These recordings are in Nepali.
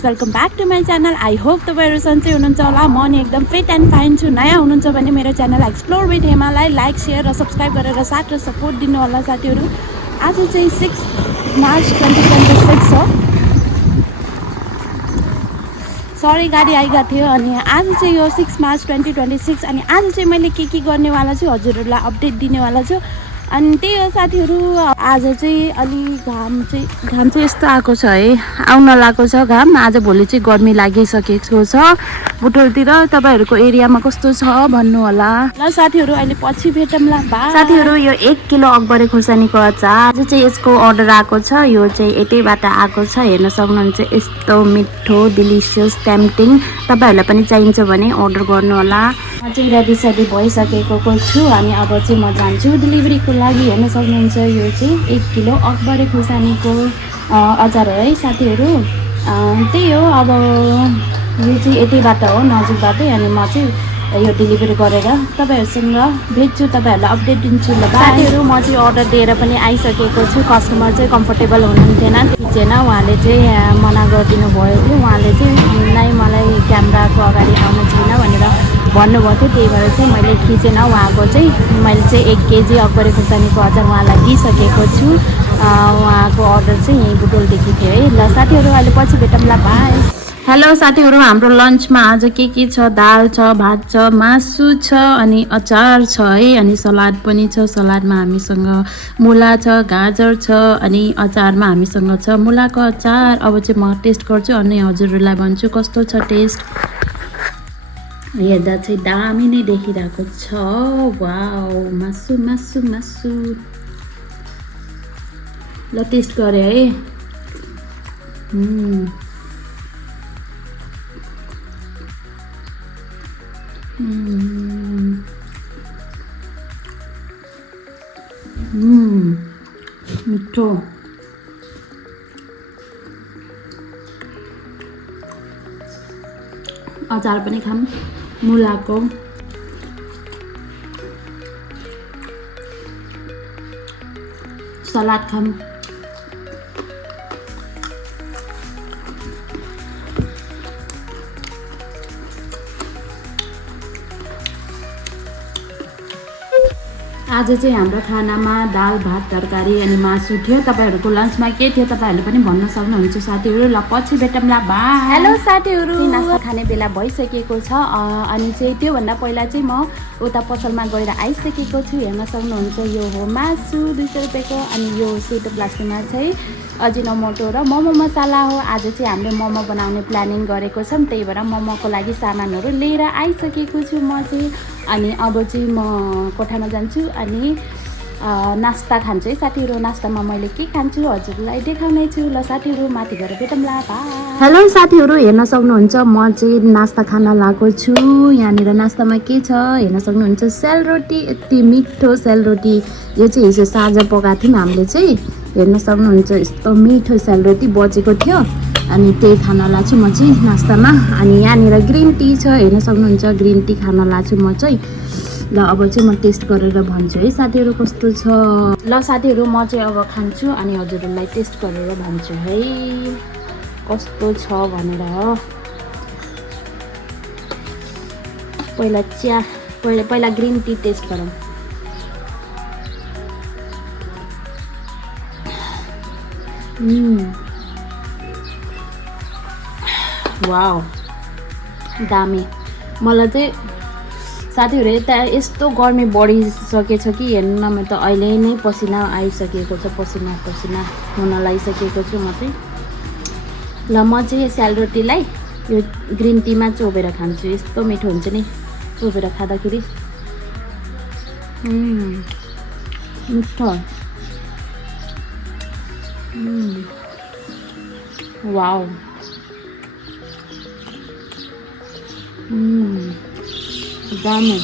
Guys welcome back to my channel. I hope तपाईँहरू सन्चै हुनुहुन्छ होला। म नि एकदम फिट एन्ड फाइन छु। नयाँ हुनुहुन्छ भने मेरो च्यानल एक्सप्लोर विथ हेमालाई लाइक शेयर र सब्सक्राइब गरेर साथ र सपोर्ट दिनु होला साथीहरू। आज चाहिँ 6 मार्च 2026 हो। सरी गाडी आइगएको थियो। अनि आज चाहिँ यो 6 मार्च 2026 अनि आज चाहिँ मैले के गर्नेवाला छु हजुरहरूलाई अपडेट दिनेवाला छु। अनि त्यही हो साथीहरू। आज चाहिँ अलि घाम चाहिँ यस्तो आएको छ है, आउन लागेको छ घाम। आज भोलि चाहिँ गर्मी लागिसकेको छ बुटोलतिर। तपाईँहरूको एरियामा कस्तो छ भन्नु होला ल साथीहरू। अहिले पछि भेटौँला, बाइ। साथीहरू यो 1 किलो अकबरे खुर्सानीको अचार आज चाहिँ यसको अर्डर आएको छ। यो चाहिँ यतैबाट आएको छ, हेर्न सक्नुहुन्छ। यस्तो मिठो डिलिसियस टेम्पटिङ। तपाईँहरूलाई पनि चाहिन्छ भने अर्डर गर्नु होला। म चाहिँ रेडी सेडी भइसकेको छु अनि अब चाहिँ म जान्छु डेलिभरीको लागि। हेर्न सक्नुहुन्छ यो चाहिँ 1 किलो अकबरे खुर्सानीको अचार हो है साथीहरू। त्यही हो, अब यो चाहिँ यतैबाट हो, नजिकबाटै। अनि म चाहिँ यो डेलिभरी गरेर तपाईँहरूसँग भेट्छु, तपाईँहरूलाई अपडेट दिन्छु ल साथीहरू। म चाहिँ अर्डर दिएर पनि आइसकेको छु। कस्टमर चाहिँ कम्फर्टेबल हुनुहुन्थेन, थिचेन। उहाँले चाहिँ मना गरिदिनु भयो कि उहाँले चाहिँ नै मलाई क्यामेराको अगाडि आउनु छैन भनेर भन्नुभएको थियो। त्यही भएर चाहिँ मैले खिचेन उहाँको चाहिँ। मैले चाहिँ 1 केजी अकबरे खुर्सानीको अचार उहाँलाई दिइसकेको छु। उहाँको अर्डर चाहिँ यहीँ बुटोलदेखि थियो है। ल साथीहरू अहिले पछि भेटौँला, बाई। हेलो साथीहरू, हाम्रो लन्चमा आज के छ? दाल छ, भात छ, मासु छ अनि अचार छ है। अनि सलाद पनि छ। सलादमा हामीसँग मुला छ, गाजर छ अनि अचारमा हामीसँग छ मुलाको अचार। अब चाहिँ म टेस्ट गर्छु अनि हजुरहरूलाई भन्छु कस्तो छ टेस्ट। हेर्दा चाहिँ दामी नै देखिरहेको छ। वाउ, मासु मासु मासु। ल टेस्ट गरेँ है। मिठो। अचार पनि खाऊँ मुलाको। सलाद खाऊँ। आज चाहिँ हाम्रो खानामा दाल भात तरकारी अनि मासु थियो। तपाईँहरूको लन्चमा के थियो तपाईँहरूले पनि भन्न सक्नुहुन्छ साथीहरू। ल पछि भेटौँला, बाइ। हेलो साथीहरू, नास्ता खाने बेला भइसकेको छ। अनि चाहिँ त्योभन्दा पहिला चाहिँ म उता पसलमा गएर आइसकेको छु। हेर्न सक्नुहुन्छ यो हो मासु 200 रुपियाँको। अनि यो सेतो प्लास्टिकमा चाहिँ अजिनोमोटो र मोमो मसाला हो। आज चाहिँ हामीले मोमो बनाउने प्लानिङ गरेको छौँ, त्यही भएर मोमोको लागि सामानहरू लिएर आइसकेको छु म चाहिँ। अनि अब चाहिँ म कोठामा जान्छु अनि नास्ता खान्छु है साथीहरू। नास्तामा मैले के खान्छु हजुरलाई देखाउने छु। ल साथीहरू माथि गएर भेटौँला, बाइ। हेलो साथीहरू, हेर्न सक्नुहुन्छ म चाहिँ नास्ता खान लागेको छु। यहाँनिर नास्तामा के छ हेर्न सक्नुहुन्छ। सेलरोटी, यति मिठो सेलरोटी। यो चाहिँ हिजो साँझ पकाएको थियौँ हामीले चाहिँ। हेर्न सक्नुहुन्छ यस्तो मिठो सेलरोटी बचेको थियो अनि त्यही खान लाग्छु म चाहिँ नास्तामा। अनि यहाँनिर ग्रिन टी छ, हेर्न सक्नुहुन्छ ग्रिन टी खान लाग्छु म चाहिँ। ल अब चाहिँ म टेस्ट गरेर भन्छु है साथीहरू कस्तो छ। ल साथीहरू म चाहिँ अब खान्छु अनि हजुरहरूलाई टेस्ट गरेर भन्छु है कस्तो छ भनेर। पहिला ग्रिन टी टेस्ट गरौँ। वाउ, दामी। मलाई चाहिँ साथीहरू यता यस्तो गर्मी बढिसकेछ कि हेर्नुमा त अहिले नै पसिना आइसकेको छ। पसिना हुन लागिसकेको छु म चाहिँ। ल म चाहिँ सेलरोटीलाई यो ग्रिन टीमा चोबेर खान्छु। यस्तो मिठो हुन्छ नि चोबेर खाँदाखेरि। मिठो। वाउ। दामी।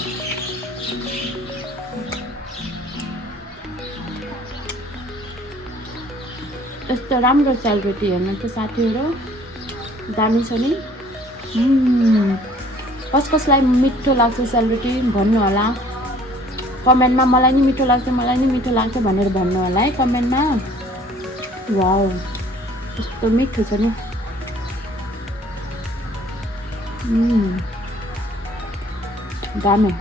यस्तो राम्रो सेलरोटी हेर्नु त साथीहरू, दामी छ नि। कसलाई मिठो लाग्छ सेलरोटी भन्नु होला कमेन्टमा। मलाई नि मिठो लाग्छ भनेर भन्नु होला है कमेन्टमा। वाउ, कस्तो मिठो छ नि। दामी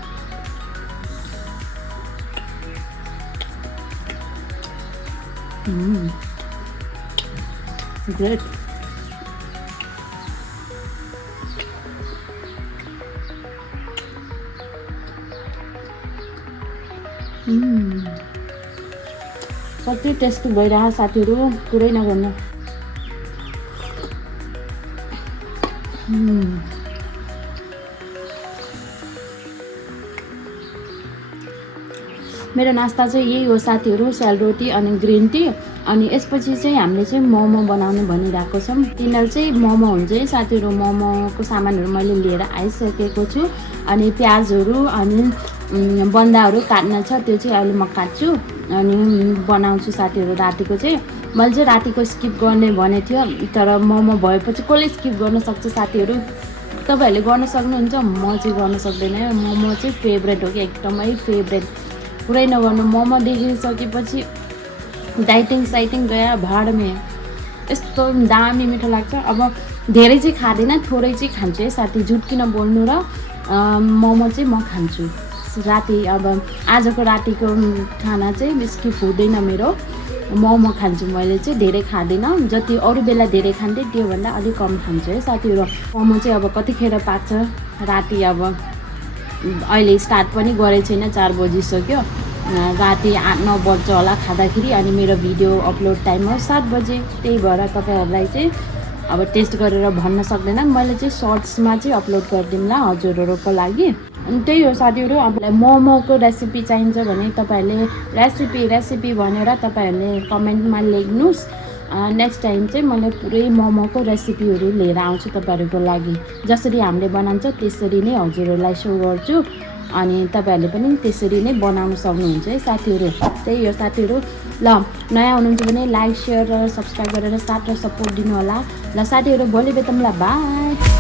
ग्रेट कति टेस्टी भइरहेको साथीहरू कुरै नगर्नु मेरो नास्ता चाहिँ यही हो साथीहरू सेलरोटी अनि ग्रिन टी अनि यसपछि चाहिँ हामीले चाहिँ मोमो बनाउने भनिरहेको छौँ डिनर चाहिँ मोमो हुन्छ है साथीहरू मोमोको सामानहरू मैले लिएर आइसकेको छु अनि प्याजहरू अनि बन्दाहरू काट्न छ त्यो चाहिँ अहिले म काट्छु अनि बनाउँछु साथीहरू रातिको चाहिँ मैले चाहिँ रातिको स्किप गर्ने भनेको थियो तर मोमो भएपछि कसले स्किप गर्न सक्छ साथीहरू तपाईँहरूले गर्न सक्नुहुन्छ म चाहिँ गर्न सक्दैन मोमो चाहिँ फेभरेट हो कि एकदमै फेभरेट पुरै नगर्नु मोमो देखिसकेपछि डाइटिङ गयो भाडमे यस्तो दामी मिठो लाग्छ अब धेरै चाहिँ खाँदैन थोरै चाहिँ खान्छु है साथी झुट किन बोल्नु र मोमो चाहिँ म खान्छु राति अब आजको रातिको खाना चाहिँ स्किप हुँदैन मेरो मोमो खान्छु मैले चाहिँ धेरै खाँदिनँ जति अरू बेला धेरै खान्थेँ त्योभन्दा अलिक कम खान्छु है साथीहरू मोमो चाहिँ अब कतिखेर पाक्छ राति अब अहिले स्टार्ट पनि गरेको छैन 4 बजिसक्यो राति 8-9 बज्छ होला खाँदाखेरि अनि मेरो भिडियो अपलोड टाइम हो 7 बजे त्यही भएर तपाईँहरूलाई चाहिँ अब टेस्ट गरेर भन्न सक्दैन मैले चाहिँ सर्ट्समा चाहिँ अपलोड गरिदिउँला हजुरहरूको लागि अनि त्यही हो साथीहरू अब मोमोको रेसिपी चाहिन्छ भने तपाईँहरूले रेसिपी भनेर तपाईँहरूले कमेन्टमा लेख्नुहोस् नेक्स्ट टाइम चाहिँ मैले पुरै मोमोको रेसिपीहरू लिएर आउँछु तपाईँहरूको लागि जसरी हामीले बनाउँछ त्यसरी नै हजुरहरूलाई सो गर्छु अनि तपाईँहरूले पनि त्यसरी नै बनाउन सक्नुहुन्छ है साथीहरू त्यही हो साथीहरू ल नयाँ हुनुहुन्छ भने लाइक सेयर र सब्सक्राइब गरेर साथ र सपोर्ट दिनु होला ल साथीहरू भोलि भेटौँला बाई